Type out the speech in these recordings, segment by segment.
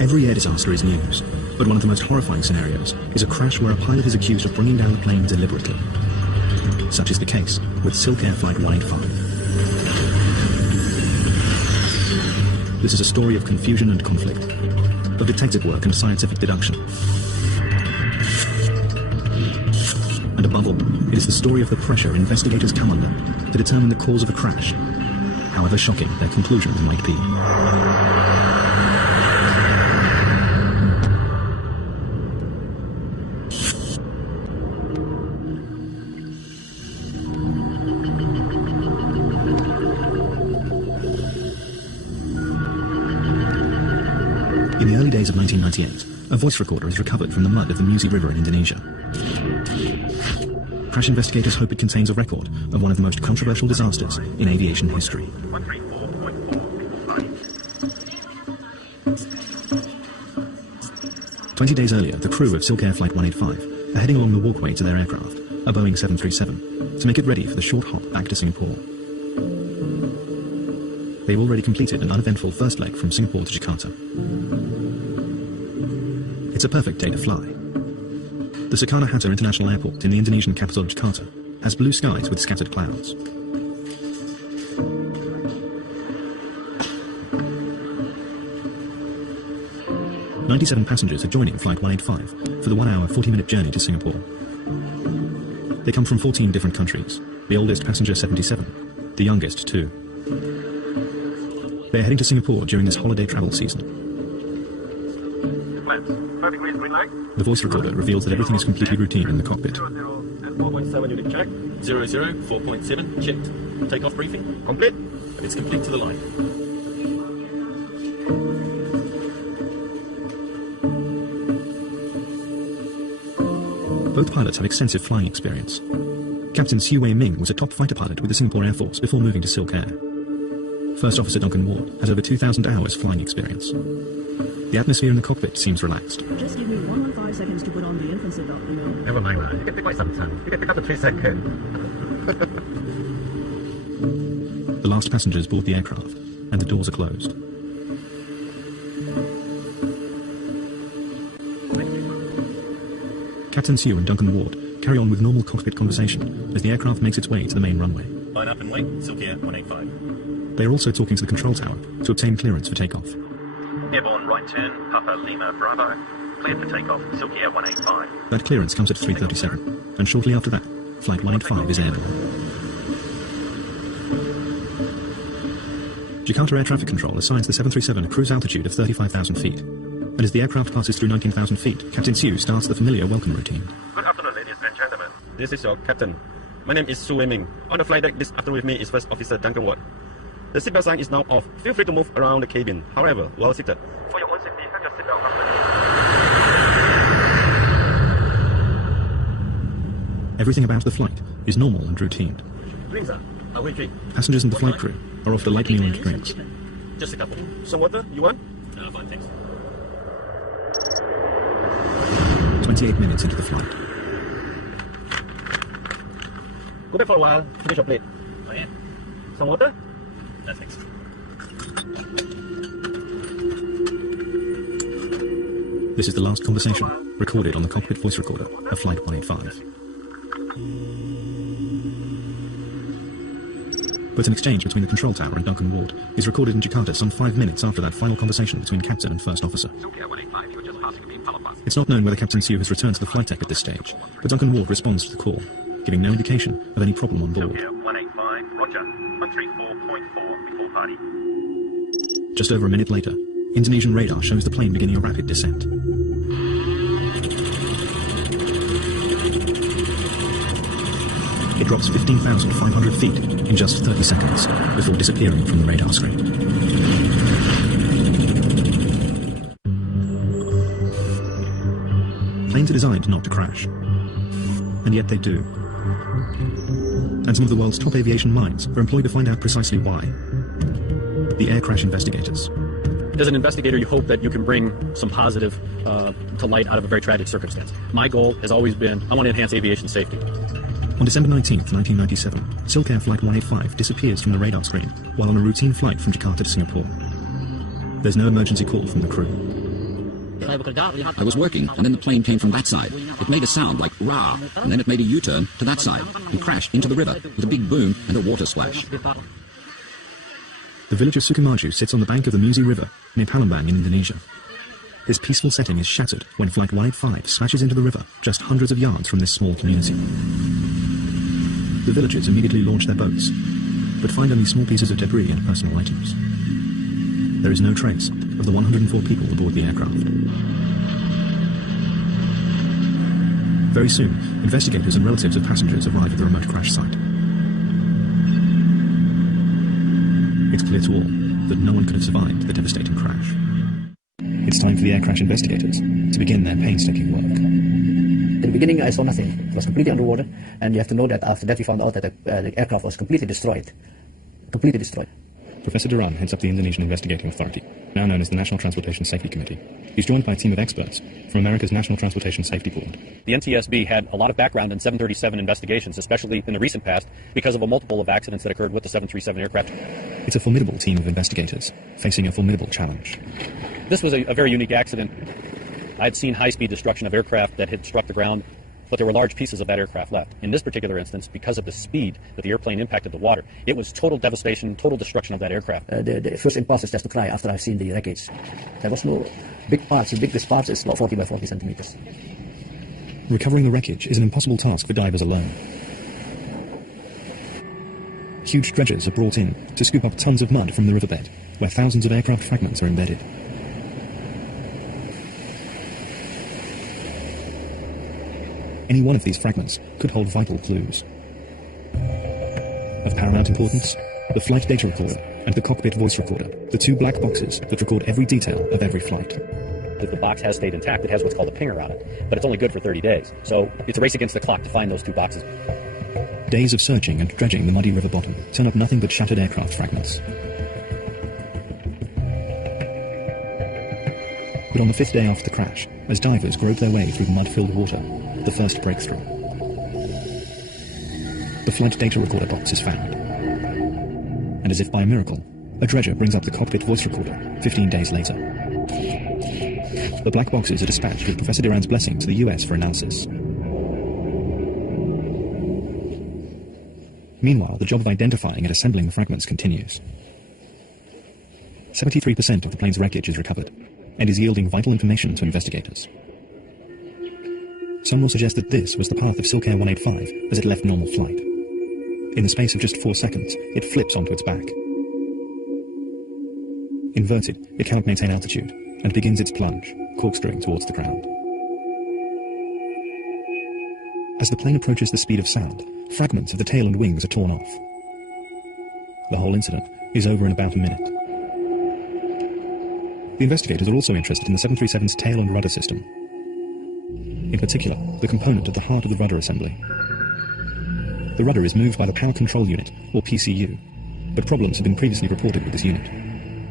Every air disaster is news, but one of the most horrifying scenarios is a crash where a pilot is accused of bringing down the plane deliberately. Such is the case with SilkAir Flight 185. This is a story of confusion and conflict, of detective work and scientific deduction. And above all, it is the story of the pressure investigators come under to determine the cause of a crash, however shocking their conclusions might be. In the early days of 1998, a voice recorder is recovered from the mud of the Musi River in Indonesia. Crash investigators hope it contains a record of one of the most controversial disasters in aviation history. 20 days earlier, the crew of SilkAir Flight 185 are heading along the walkway to their aircraft, a Boeing 737, to make it ready for the short hop back to Singapore. They've already completed an uneventful first leg from Singapore to Jakarta. It's a perfect day to fly. The Soekarno-Hatta International Airport in the Indonesian capital Jakarta has blue skies with scattered clouds. "97 passengers are joining Flight 185 for the 1-hour 40-minute journey to Singapore. They come from 14 different countries, the oldest passenger 77, the youngest 2. They're heading to Singapore during this holiday travel season. The voice recorder reveals that everything is completely routine in the cockpit. 4.7 unit check. 00, 4.7 checked. Takeoff briefing complete, and it's complete to the line. Both pilots have extensive flying experience. Captain Siu Wei Ming was a top fighter pilot with the Singapore Air Force before moving to SilkAir. First Officer Duncan Ward has over 2,000 hours flying experience. The atmosphere in the cockpit seems relaxed. Just give me 1.5 seconds to put on the infant seatbelt, you know. Never mind, man. You can take quite some time. You can pick up the 3 seconds. The last passengers board the aircraft, and the doors are closed. Captain Siu and Duncan Ward carry on with normal cockpit conversation as the aircraft makes its way to the main runway. Line up and wait, SilkAir 185. They are also talking to the control tower to obtain clearance for takeoff. Airborne right turn, Papa Lima Bravo. Cleared for takeoff, SilkAir 185. That clearance comes at 3:37, and shortly after that, Flight 185 is airborne. Jakarta Air Traffic Control assigns the 737 a cruise altitude of 35,000 feet. And as the aircraft passes through 19,000 feet, Captain Siu starts the familiar welcome routine. Good afternoon, ladies and gentlemen. This is your captain. My name is Siu Wei Ming. On the flight deck this afternoon with me is First Officer Duncan Ward. The seatbelt sign is now off. Feel free to move around the cabin. However, while seated, for your own safety, hang your seatbelt up. Everything about the flight is normal and routine. Drinks, sir. I'll wait. Passengers and the flight crew are offered a light meal and drinks. Just a couple. Some water, you want? No, fine, thanks. 28 minutes into the flight. Go back for a while, finish your plate. Oh, yeah. Some water? No, thanks. This is the last conversation recorded on the cockpit voice recorder of Flight 185. But an exchange between the control tower and Duncan Ward is recorded in Jakarta some 5 minutes after that final conversation between Captain and First Officer. It's not known whether Captain Siu has returned to the flight deck at this stage, but Duncan Ward responds to the call, giving no indication of any problem on board. 185, roger. 134.4 before party. Just over a minute later, Indonesian radar shows the plane beginning a rapid descent. It drops 15,500 feet in just 30 seconds before disappearing from the radar screen. Planes are designed not to crash, and yet they do. And some of the world's top aviation minds are employed to find out precisely why. The air crash investigators. As an investigator, you hope that you can bring some positive to light out of a very tragic circumstance. My goal has always been, I want to enhance aviation safety. On December 19th, 1997, SilkAir Flight 185 disappears from the radar screen while on a routine flight from Jakarta to Singapore. There's no emergency call from the crew. I was working, and then the plane came from that side. It made a sound like rah, and then it made a U-turn to that side and crashed into the river with a big boom and a water splash. The village of Sukamaju sits on the bank of the Musi River, near Palembang in Indonesia. This peaceful setting is shattered when Flight 185 smashes into the river just hundreds of yards from this small community. The villagers immediately launch their boats, but find only small pieces of debris and personal items. There is no trace of the 104 people aboard the aircraft. Very soon, investigators and relatives of passengers arrive at the remote crash site. It's clear to all that no one could have survived the devastating crash. It's time for the air crash investigators to begin their painstaking work. In the beginning, I saw nothing. It was completely underwater, and you have to know that after that we found out that the aircraft was completely destroyed. Completely destroyed. Professor Duran heads up the Indonesian Investigating Authority, now known as the National Transportation Safety Committee. He's joined by a team of experts from America's National Transportation Safety Board. The NTSB had a lot of background in 737 investigations, especially in the recent past, because of a multiple of accidents that occurred with the 737 aircraft. It's a formidable team of investigators, facing a formidable challenge. This was a very unique accident. I'd seen high-speed destruction of aircraft that had struck the ground, but there were large pieces of that aircraft left. In this particular instance, because of the speed that the airplane impacted the water, it was total devastation, total destruction of that aircraft. The first impulse is just to cry after I've seen the wreckage. There was no big parts. The biggest parts is about 40 by 40 centimeters. Recovering the wreckage is an impossible task for divers alone. Huge dredgers are brought in to scoop up tons of mud from the riverbed, where thousands of aircraft fragments are embedded. Any one of these fragments could hold vital clues. Of paramount importance, the flight data recorder and the cockpit voice recorder, the two black boxes that record every detail of every flight. If the box has stayed intact, it has what's called a pinger on it, but it's only good for 30 days. So it's a race against the clock to find those two boxes. Days of searching and dredging the muddy river bottom turn up nothing but shattered aircraft fragments. But on the fifth day after the crash, as divers grope their way through the mud-filled water, the first breakthrough. The flight data recorder box is found. And as if by a miracle, a dredger brings up the cockpit voice recorder 15 days later. The black boxes are dispatched with Professor Duran's blessing to the US for analysis. Meanwhile, the job of identifying and assembling the fragments continues. 73% of the plane's wreckage is recovered, and is yielding vital information to investigators. Some will suggest that this was the path of SilkAir 185 as it left normal flight. In the space of just 4 seconds, it flips onto its back. Inverted, it cannot maintain altitude, and begins its plunge, corkscrewing towards the ground. As the plane approaches the speed of sound, fragments of the tail and wings are torn off. The whole incident is over in about a minute. The investigators are also interested in the 737's tail and rudder system. In particular, the component at the heart of the rudder assembly. The rudder is moved by the Power Control Unit, or PCU, but problems have been previously reported with this unit.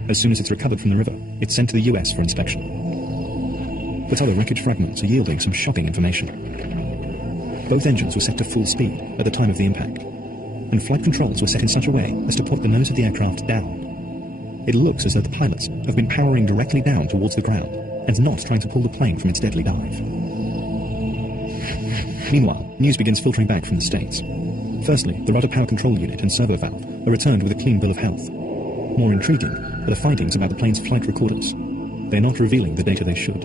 As soon as it's recovered from the river, it's sent to the US for inspection. But other wreckage fragments are yielding some shocking information. Both engines were set to full speed at the time of the impact, and flight controls were set in such a way as to put the nose of the aircraft down. It looks as though the pilots have been powering directly down towards the ground, and not trying to pull the plane from its deadly dive. Meanwhile, news begins filtering back from the States. Firstly, the rudder power control unit and servo valve are returned with a clean bill of health. More intriguing are the findings about the plane's flight recorders. They're not revealing the data they should.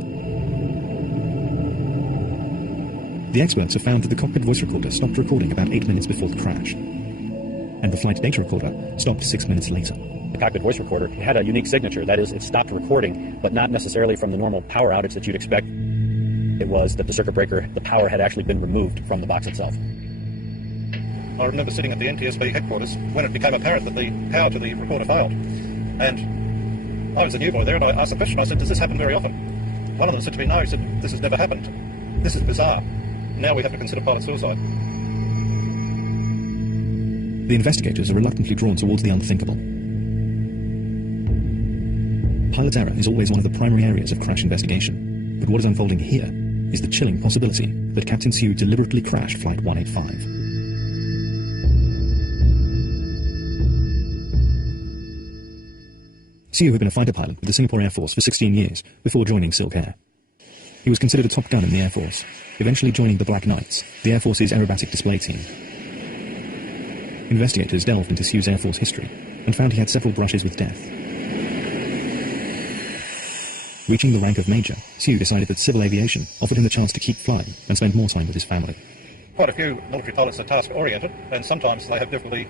The experts have found that the cockpit voice recorder stopped recording about 8 minutes before the crash, and the flight data recorder stopped 6 minutes later. The cockpit voice recorder had a unique signature. That is, it stopped recording, but not necessarily from the normal power outage that you'd expect. It was that the circuit breaker, the power had actually been removed from the box itself. I remember sitting at the NTSB headquarters when it became apparent that the power to the recorder failed. And I was a new boy there, and I asked the question, I said, does this happen very often? One of them said to me, no, he said, this has never happened. This is bizarre. Now we have to consider pilot suicide. The investigators are reluctantly drawn towards the unthinkable. Pilot error is always one of the primary areas of crash investigation, but what is unfolding here is the chilling possibility that Captain Siu deliberately crashed Flight 185. Siu had been a fighter pilot with the Singapore Air Force for 16 years before joining SilkAir. He was considered a top gun in the Air Force, eventually joining the Black Knights, the Air Force's aerobatic display team. Investigators delved into Siu's Air Force history and found he had several brushes with death. Reaching the rank of Major, Siu decided that civil aviation offered him the chance to keep flying and spend more time with his family. Quite a few military pilots are task-oriented, and sometimes they have difficulty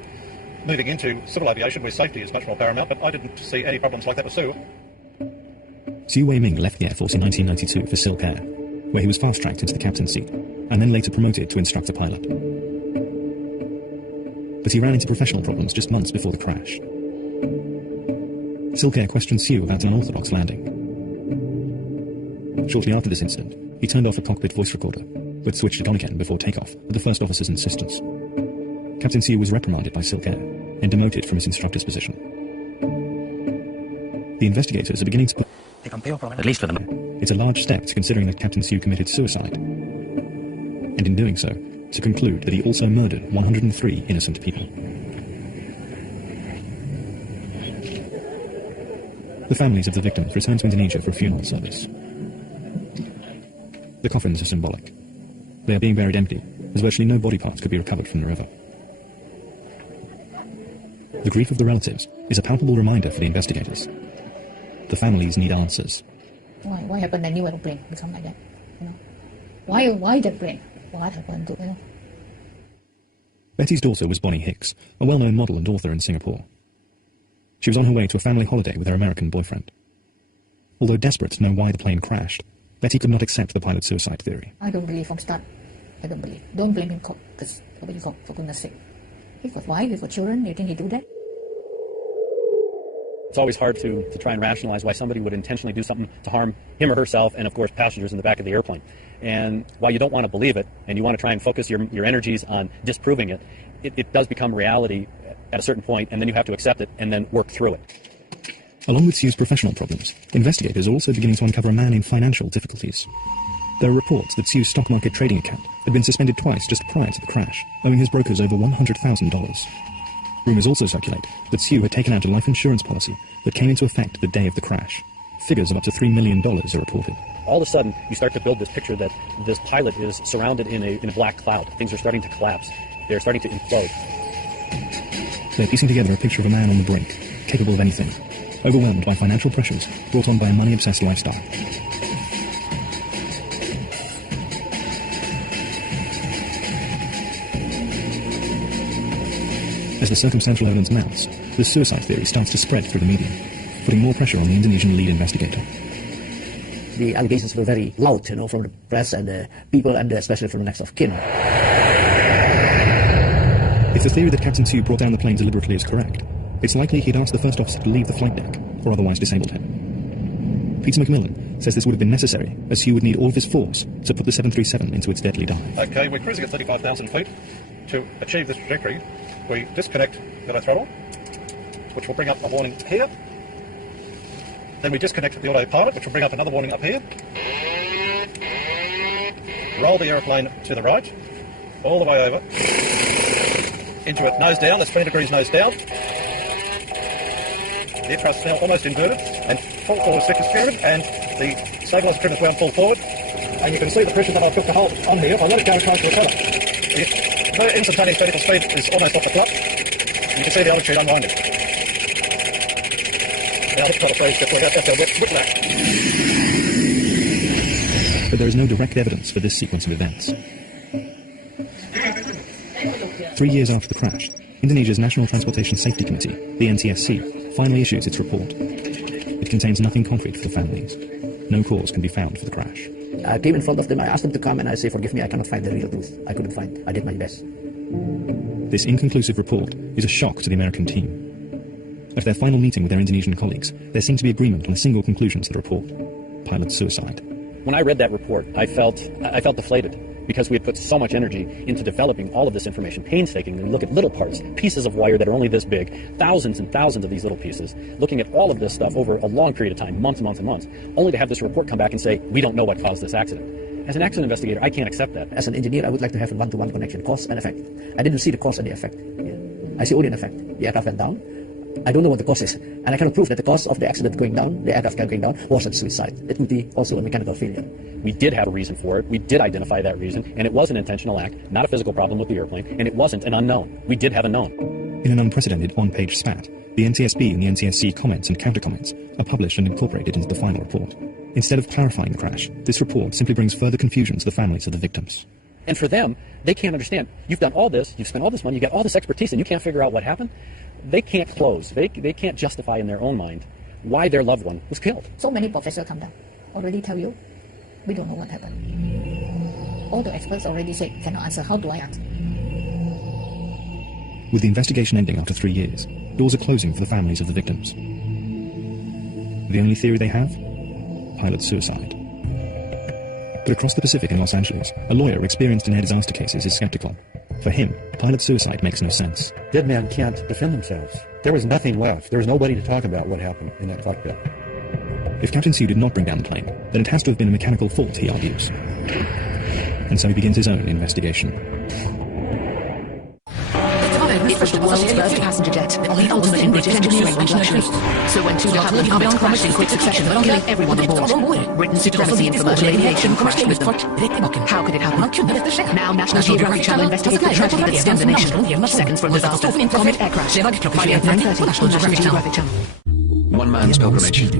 moving into civil aviation where safety is much more paramount, but I didn't see any problems like that with Siu. Siu Wei-ming left the Air Force in 1992 for SilkAir, where he was fast-tracked into the captain's seat, and then later promoted to instructor pilot. But he ran into professional problems just months before the crash. SilkAir questioned Siu about an unorthodox landing. Shortly after this incident, he turned off a cockpit voice recorder, but switched it on again before takeoff at the first officer's insistence. Captain Siu was reprimanded by SilkAir and demoted from his instructor's position. The investigators are beginning to put... At least for them. It's a large step to considering that Captain Siu committed suicide, and in doing so, to conclude that he also murdered 103 innocent people. The families of the victims returned to Indonesia for a funeral service. The coffins are symbolic. They are being buried empty, as virtually no body parts could be recovered from the river. The grief of the relatives is a palpable reminder for the investigators. The families need answers. Why happened a new aeroplane become like that? You know, why that plane? What happened to, you know? Betty's daughter was Bonnie Hicks, a well-known model and author in Singapore. She was on her way to a family holiday with her American boyfriend. Although desperate to know why the plane crashed, Betty could not accept the pilot's suicide theory. I don't believe from start. I don't believe. Don't blame him, because nobody for goodness sake. He's got wife, he's got children. You think he do that? It's always hard to try and rationalize why somebody would intentionally do something to harm him or herself and, of course, passengers in the back of the airplane. And while you don't want to believe it, and you want to try and focus your energies on disproving it, it does become reality at a certain point, and then you have to accept it and then work through it. Along with Siu's professional problems, investigators are also beginning to uncover a man in financial difficulties. There are reports that Siu's stock market trading account had been suspended twice just prior to the crash, owing his brokers over $100,000. Rumours also circulate that Siu had taken out a life insurance policy that came into effect the day of the crash. Figures of up to $3 million are reported. All of a sudden, you start to build this picture that this pilot is surrounded in a black cloud. Things are starting to collapse. They're starting to implode. They're piecing together a picture of a man on the brink, capable of anything, overwhelmed by financial pressures brought on by a money-obsessed lifestyle. As the circumstantial evidence mounts, the suicide theory starts to spread through the media, putting more pressure on the Indonesian lead investigator. The allegations were very loud, you know, from the press and the people, and especially from the next of kin. If the theory that Captain Siu brought down the plane deliberately is correct, it's likely he'd asked the first officer to leave the flight deck, or otherwise disabled him. Peter McMillan says this would have been necessary, as Siu would need all of his force to put the 737 into its deadly dive. Okay, we're cruising at 35,000 feet. To achieve this trajectory, we disconnect the throttle, which will bring up a warning here. Then we disconnect the autopilot, which will bring up another warning up here. Roll the aeroplane to the right, all the way over, into it nose down, that's 20 degrees nose down. The air thrust is now almost inverted, and full forward stick is steered, and the stabiliser trim is wound full forward. And you can see the pressure that I've got to hold on here. If I let it go close to the propeller, the instantaneous vertical speed is almost off the clutch. You can see the altitude unwinding. Now let's try to freeze just like that. That's a whiplash. But there is no direct evidence for this sequence of events. 3 years after the crash, Indonesia's National Transportation Safety Committee, the NTSC, finally issues its report. It contains nothing concrete for the families. No cause can be found for the crash. I came in front of them, I asked them to come, and I say, forgive me, I cannot find the real truth. I couldn't find. I did my best. This inconclusive report is a shock to the American team. At their final meeting with their Indonesian colleagues, there seemed to be agreement on a single conclusion to the report: pilot suicide. When I read that report, I felt deflated, because we had put so much energy into developing all of this information painstakingly. Look at little parts, pieces of wire that are only this big, thousands and thousands of these little pieces, looking at all of this stuff over a long period of time, months and months and months, only to have this report come back and say, we don't know what caused this accident. As an accident investigator, I can't accept that. As an engineer, I would like to have a one-to-one connection, cause and effect. I didn't see the cause and the effect. I see only an effect. The aircraft went down. I don't know what the cause is, and I cannot prove that the cause of the accident going down, the aircraft going down, was a suicide. It could be also a mechanical failure. We did have a reason for it. We did identify that reason, and it was an intentional act, not a physical problem with the airplane, and it wasn't an unknown. We did have a known. In an unprecedented one-page spat, the NTSB and the NTSC comments and counter-comments are published and incorporated into the final report. Instead of clarifying the crash, this report simply brings further confusion to the families of the victims. And for them, they can't understand. You've done all this, you've spent all this money, you've got all this expertise, and you can't figure out what happened? They can't close. They can't justify in their own mind why their loved one was killed. So many professors come down, already tell you, we don't know what happened. All the experts already say, cannot answer, how do I answer? With the investigation ending after 3 years, doors are closing for the families of the victims. The only theory they have? Pilot suicide. But across the Pacific in Los Angeles, a lawyer experienced in air disaster cases is skeptical. For him, pilot suicide makes no sense. Dead men can't defend themselves. There was nothing left. There was nobody to talk about what happened in that cockpit. If Captain Sue did not bring down the plane, then it has to have been a mechanical fault, he argues. And so he begins his own investigation. It was the world's first passenger jet, only ultimate in British engineering and luxury. So when two Japanese bombers crashed in quick succession, killing everyone on board. Britain's supremacy in commercial aviation crashed with them. How could it happen? Now National Geographic Channel investigates the tragedy that stunned the nation. Seconds from disaster. Comet air crash. Friday at 9:30, National Geographic Channel. One man's pilgrimage,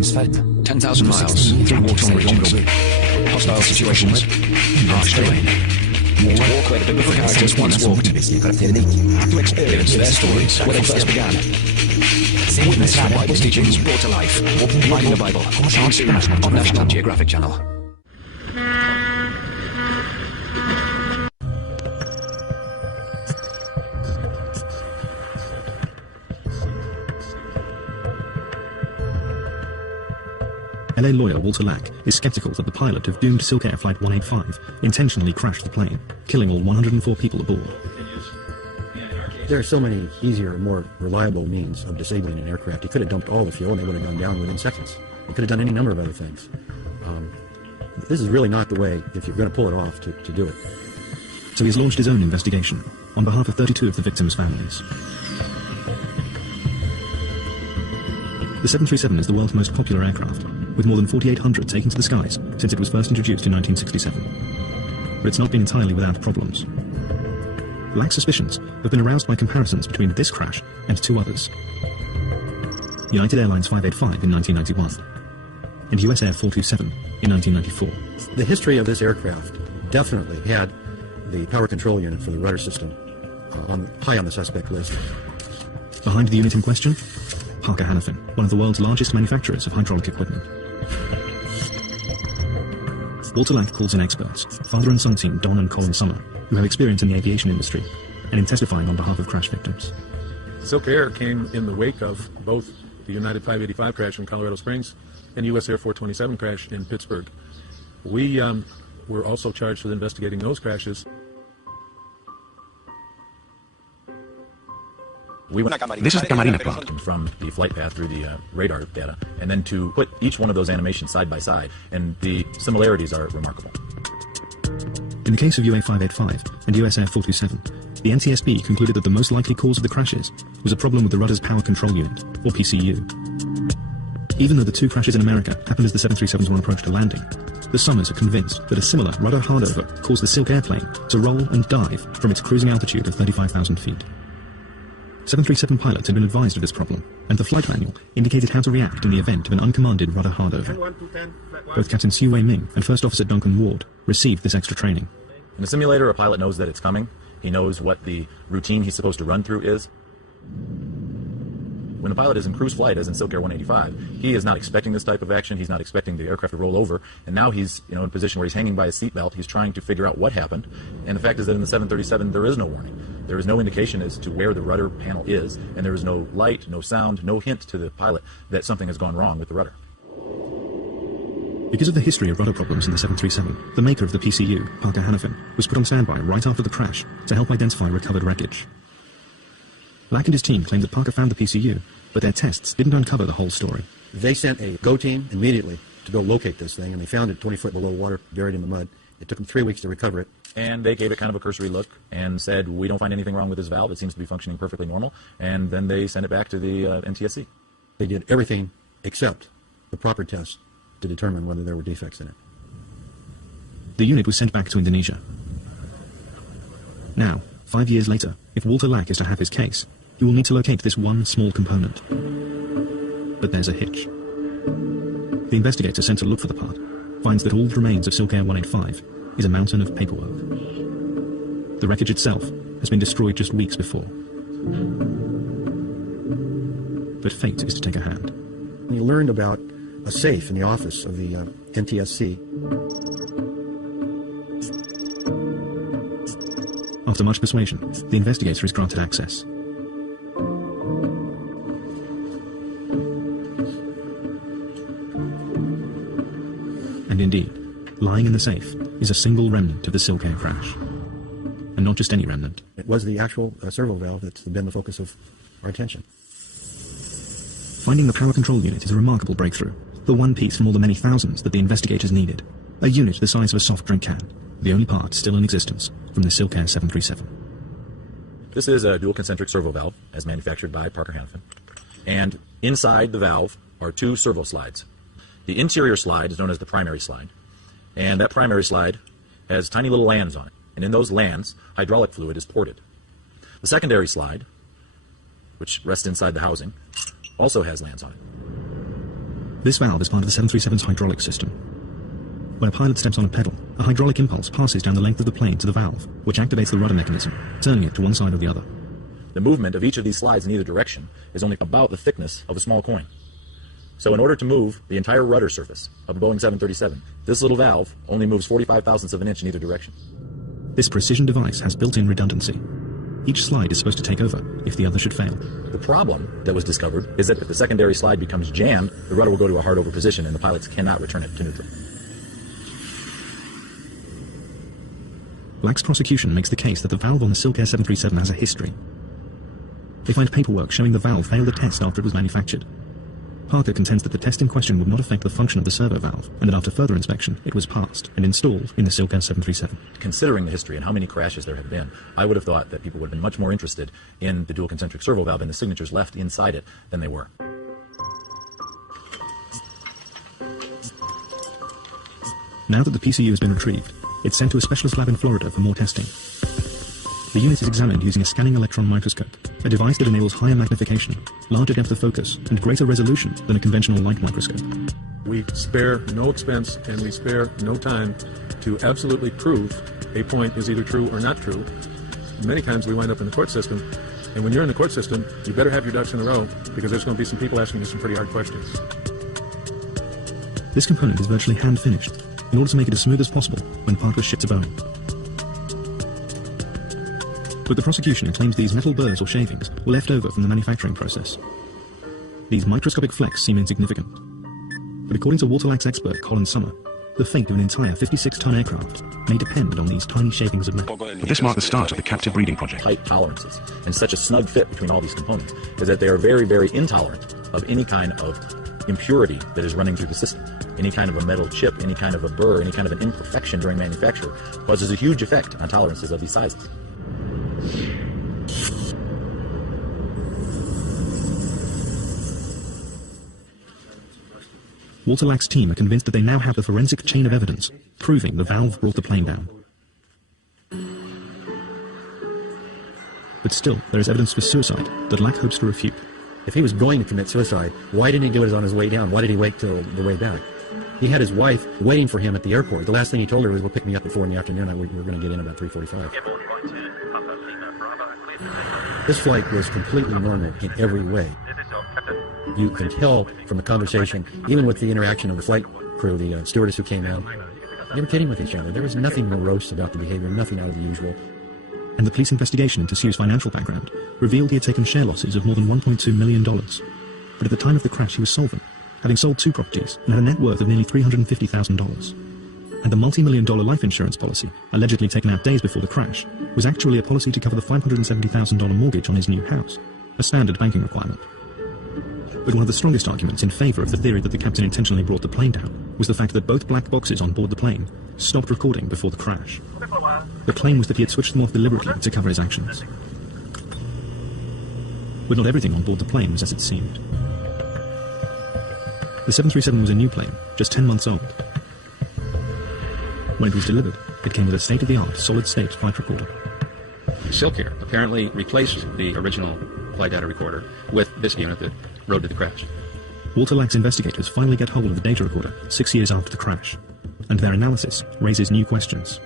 10,000 miles through war-torn regions, hostile situations, harsh terrain. To walk where the biblical characters once walked, to experience their stories where they first began. Witness the Bible's teachings brought to life. Reading the Bible, on National Geographic Channel. LA lawyer Walter Lack is skeptical that the pilot of doomed SilkAir Flight 185 intentionally crashed the plane, killing all 104 people aboard. There are so many easier and more reliable means of disabling an aircraft. He could have dumped all the fuel and they would have gone down within seconds. He could have done any number of other things. This is really not the way, if you're going to pull it off, to do it. So he's launched his own investigation on behalf of 32 of the victims' families. The 737 is the world's most popular aircraft, with more than 4,800 taken to the skies since it was first introduced in 1967. But it's not been entirely without problems. Lack's suspicions have been aroused by comparisons between this crash and two others. United Airlines 585 in 1991, and US Air 427 in 1994. The history of this aircraft definitely had the power control unit for the rudder system high on the suspect list. Behind the unit in question, Parker Hannifin, one of the world's largest manufacturers of hydraulic equipment. Walter Lack calls in experts, father and son team Don and Colin Summer, who have experience in the aviation industry, and in testifying on behalf of crash victims. SilkAir came in the wake of both the United 585 crash in Colorado Springs and US Air 427 crash in Pittsburgh. We were also charged with investigating those crashes. This is the Camarina plot. From the flight path through the radar data, and then to put each one of those animations side by side, and the similarities are remarkable. In the case of UA 585 and US Air 427, the NTSB concluded that the most likely cause of the crashes was a problem with the rudder's power control unit, or PCU. Even though the two crashes in America happened as the 737s were on approach to landing, the Summers are convinced that a similar rudder hardover caused the SilkAir plane to roll and dive from its cruising altitude of 35,000 feet. 737 pilots had been advised of this problem, and the flight manual indicated how to react in the event of an uncommanded rudder hardover. Both Captain Siu Wei Ming and First Officer Duncan Ward received this extra training. In a simulator, a pilot knows that it's coming. He knows what the routine he's supposed to run through is. When a pilot is in cruise flight, as in SilkAir 185, he is not expecting this type of action. He's not expecting the aircraft to roll over, and now he's in a position where he's hanging by his seatbelt. He's trying to figure out what happened, and the fact is that in the 737 there is no warning. There is no indication as to where the rudder panel is, and there is no light, no sound, no hint to the pilot that something has gone wrong with the rudder. Because of the history of rudder problems in the 737, the maker of the PCU, Parker Hannifin, was put on standby right after the crash to help identify recovered wreckage. Lack and his team claimed that Parker found the PCU, but their tests didn't uncover the whole story. They sent a GO team immediately to go locate this thing, and they found it 20 foot below water, buried in the mud. It took them 3 weeks to recover it. And they gave it kind of a cursory look and said, we don't find anything wrong with this valve. It seems to be functioning perfectly normal. And then they sent it back to the NTSC. They did everything except the proper test to determine whether there were defects in it. The unit was sent back to Indonesia. Now, 5 years later, if Walter Lack is to have his case, he will need to locate this one small component. But there's a hitch. The investigator sent to look for the part finds that all that remains of SilkAir 185 is a mountain of paperwork. The wreckage itself has been destroyed just weeks before. But fate is to take a hand. He learned about a safe in the office of the NTSC. After much persuasion, the investigator is granted access. And indeed, lying in the safe is a single remnant of the SilkAir crash. And not just any remnant. It was the actual servo valve that's been the focus of our attention. Finding the power control unit is a remarkable breakthrough. The one piece from all the many thousands that the investigators needed. A unit the size of a soft drink can. The only part still in existence from the SilkAir 737. This is a dual concentric servo valve, as manufactured by Parker Hannifin. And inside the valve are two servo slides. The interior slide is known as the primary slide. And that primary slide has tiny little lands on it. And in those lands, hydraulic fluid is ported. The secondary slide, which rests inside the housing, also has lands on it. This valve is part of the 737's hydraulic system. When a pilot steps on a pedal, a hydraulic impulse passes down the length of the plane to the valve, which activates the rudder mechanism, turning it to one side or the other. The movement of each of these slides in either direction is only about the thickness of a small coin. So in order to move the entire rudder surface of a Boeing 737, this little valve only moves 45 thousandths of an inch in either direction. This precision device has built-in redundancy. Each slide is supposed to take over if the other should fail. The problem that was discovered is that if the secondary slide becomes jammed, the rudder will go to a hard over position and the pilots cannot return it to neutral. Lack's prosecution makes the case that the valve on the SilkAir 737 has a history. They find paperwork showing the valve failed a test after it was manufactured. Parker contends that the test in question would not affect the function of the servo valve, and that after further inspection, it was passed and installed in the SilkAir 737. Considering the history and how many crashes there have been, I would have thought that people would have been much more interested in the dual concentric servo valve and the signatures left inside it than they were. Now that the PCU has been retrieved, it's sent to a specialist lab in Florida for more testing. The unit is examined using a scanning electron microscope, a device that enables higher magnification, larger depth of focus, and greater resolution than a conventional light microscope. We spare no expense and we spare no time to absolutely prove a point is either true or not true. Many times we wind up in the court system, and when you're in the court system, you better have your ducks in a row, because there's going to be some people asking you some pretty hard questions. This component is virtually hand-finished, in order to make it as smooth as possible when part was shipped to Boeing. But the prosecution claims these metal burrs or shavings were left over from the manufacturing process. These microscopic flecks seem insignificant. But according to Walter Lack's expert Colin Summer, the fate of an entire 56-ton aircraft may depend on these tiny shavings of metal. But this marked the start of the captive breeding project. Tight tolerances and such a snug fit between all these components is that they are very, very intolerant of any kind of impurity that is running through the system. Any kind of a metal chip, any kind of a burr, any kind of an imperfection during manufacture causes a huge effect on tolerances of these sizes. Walter Lack's team are convinced that they now have the forensic chain of evidence proving the valve brought the plane down. But still, there is evidence for suicide that Lack hopes to refute. If he was going to commit suicide, why didn't he do it on his way down? Why did he wait till the way back? He had his wife waiting for him at the airport. The last thing he told her was, "We'll pick me up at 4 in the afternoon. We're going to get in about 3:45. This flight was completely normal in every way. You can tell from the conversation, even with the interaction of the flight crew, the stewardess who came out, they were kidding with each other. There was nothing morose about the behavior, nothing out of the usual. And the police investigation into Sue's financial background revealed he had taken share losses of more than $1.2 million. But at the time of the crash, he was solvent, having sold 2 properties and had a net worth of nearly $350,000. And the multi-million-dollar life insurance policy, allegedly taken out days before the crash, was actually a policy to cover the $570,000 mortgage on his new house, a standard banking requirement. But one of the strongest arguments in favor of the theory that the captain intentionally brought the plane down was the fact that both black boxes on board the plane stopped recording before the crash. The claim was that he had switched them off deliberately to cover his actions. But not everything on board the plane was as it seemed. The 737 was a new plane, just 10 months old. When it was delivered, it came with a state-of-the-art solid-state flight recorder. SilkAir apparently replaced the original flight data recorder with this unit that rode to the crash. Walter Lack's investigators finally get hold of the data recorder 6 years after the crash, and their analysis raises new questions.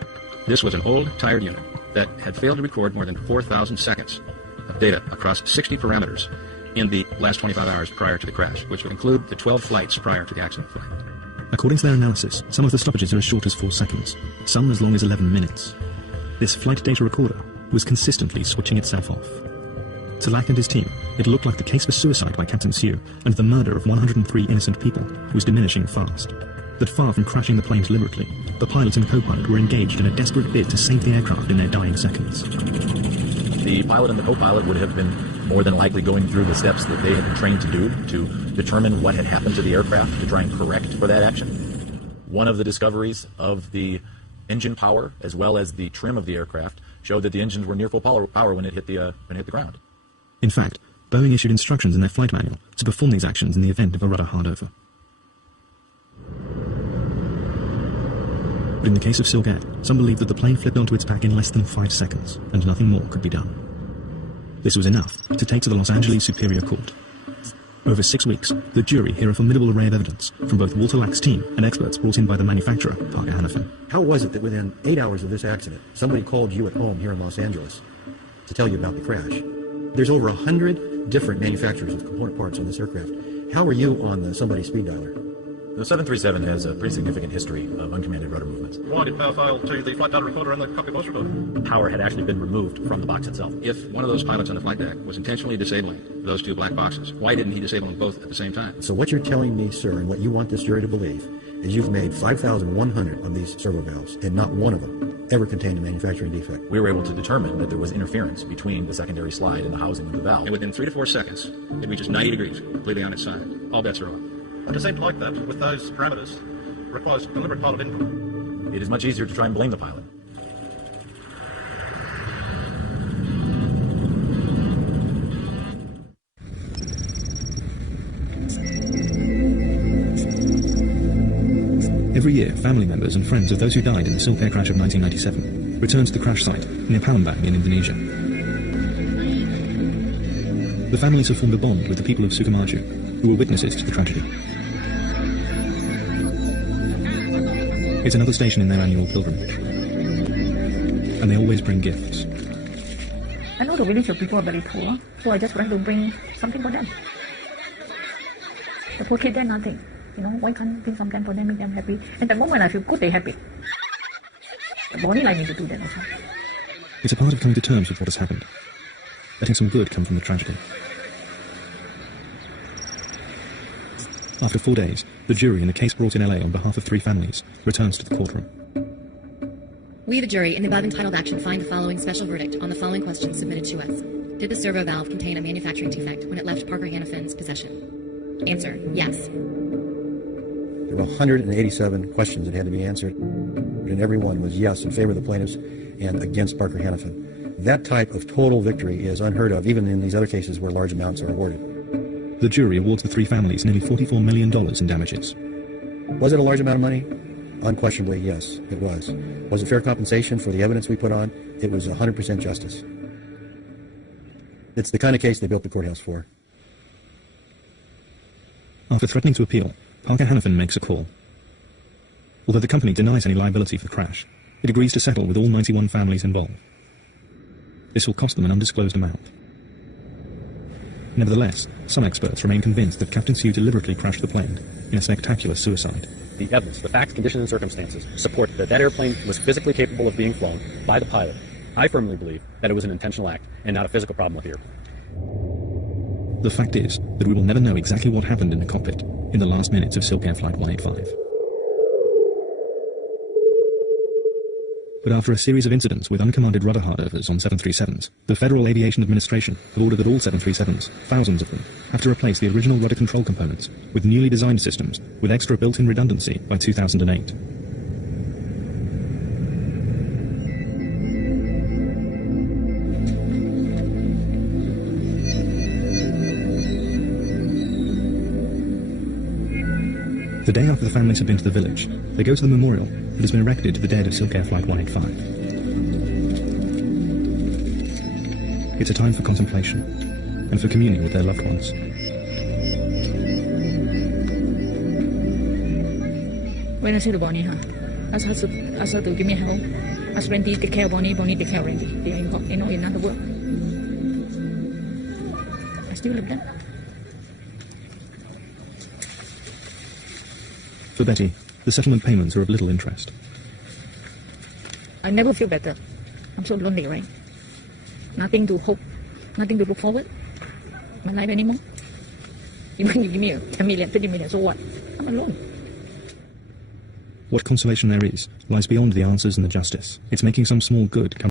This was an old, tired unit that had failed to record more than 4,000 seconds of data across 60 parameters in the last 25 hours prior to the crash, which would include the 12 flights prior to the accident flight. According to their analysis, some of the stoppages are as short as 4 seconds, some as long as 11 minutes. This flight data recorder was consistently switching itself off. To Lack and his team, it looked like the case for suicide by Captain Sue and the murder of 103 innocent people was diminishing fast. That far from crashing the plane deliberately, the pilot and co-pilot were engaged in a desperate bid to save the aircraft in their dying seconds. The pilot and the co-pilot would have been more than likely going through the steps that they had been trained to do to determine what had happened to the aircraft to try and correct for that action. One of the discoveries of the engine power as well as the trim of the aircraft showed that the engines were near full power when it hit the ground. In fact, Boeing issued instructions in their flight manual to perform these actions in the event of a rudder hardover. But in the case of SilkAir, some believe that the plane flipped onto its back in less than 5 seconds, and nothing more could be done. This was enough to take to the Los Angeles Superior Court. Over 6 weeks, the jury hear a formidable array of evidence from both Walter Lack's team and experts brought in by the manufacturer, Parker Hannifin. How was it that within 8 hours of this accident, somebody called you at home here in Los Angeles to tell you about the crash? There's over 100 different manufacturers of component parts on this aircraft. How are you on the somebody speed dialer? The 737 has a pretty significant history of uncommanded rudder movements. Why did power fail to the flight data recorder and the cockpit voice recorder? Power had actually been removed from the box itself. If one of those pilots on the flight deck was intentionally disabling those two black boxes, why didn't he disable them both at the same time? So what you're telling me, sir, and what you want this jury to believe, is you've made 5,100 of these servo valves, and not one of them ever contained a manufacturing defect. We were able to determine that there was interference between the secondary slide and the housing of the valve. And within 3 to 4 seconds, it reaches 90 degrees, completely on its side. All bets are off. But it seemed like that, with those parameters, requires deliberate pilot input. It is much easier to try and blame the pilot. Every year, family members and friends of those who died in the SilkAir crash of 1997 return to the crash site near Palembang in Indonesia. The families have formed a bond with the people of Sukamaju, who were witnesses to the tragedy. It's another station in their annual pilgrimage, and they always bring gifts. I know the village of people are very poor, so I just want to bring something for them. The poor kids, they're nothing. You know, why can't I bring something for them, make them happy? And the moment I feel good, they're happy. The body I need to do that also. It's a part of coming to terms with what has happened, letting some good come from the tragedy. After 4 days, the jury in the case brought in LA on behalf of 3 families returns to the courtroom. We, the jury, in the above entitled action, find the following special verdict on the following questions submitted to us. Did the servo valve contain a manufacturing defect when it left Parker Hannifin's possession? Answer, yes. There were 187 questions that had to be answered, and every one was yes in favor of the plaintiffs and against Parker Hannifin. That type of total victory is unheard of, even in these other cases where large amounts are awarded. The jury awards the 3 families nearly $44 million in damages. Was it a large amount of money? Unquestionably, yes, it was. Was it fair compensation for the evidence we put on? It was 100% justice. It's the kind of case they built the courthouse for. After threatening to appeal, Parker Hannifin makes a call. Although the company denies any liability for the crash, it agrees to settle with all 91 families involved. This will cost them an undisclosed amount. Nevertheless, some experts remain convinced that Captain Sue deliberately crashed the plane in a spectacular suicide. The evidence, the facts, conditions, and circumstances support that that airplane was physically capable of being flown by the pilot. I firmly believe that it was an intentional act and not a physical problem with the airplane. The fact is that we will never know exactly what happened in the cockpit in the last minutes of SilkAir Flight 185. But after a series of incidents with uncommanded rudder hardovers on 737s, the Federal Aviation Administration have ordered that all 737s, thousands of them, have to replace the original rudder control components with newly designed systems with extra built-in redundancy by 2008. The day after the families have been to the village, they go to the memorial that has been erected to the dead of SilkAir Flight 185. It's a time for contemplation and for communing with their loved ones. When I see the Bonnie, ask her to give me a help. Ask Randy take care of Bonnie, Bonnie take care of Randy. They are in another world. I still live there. For Betty, the settlement payments are of little interest. I never feel better. I'm so lonely, right? Nothing to hope, nothing to look forward. My life anymore. Even you give me 10 million, 20 million, so what? I'm alone. What consolation there is lies beyond the answers and the justice. It's making some small good come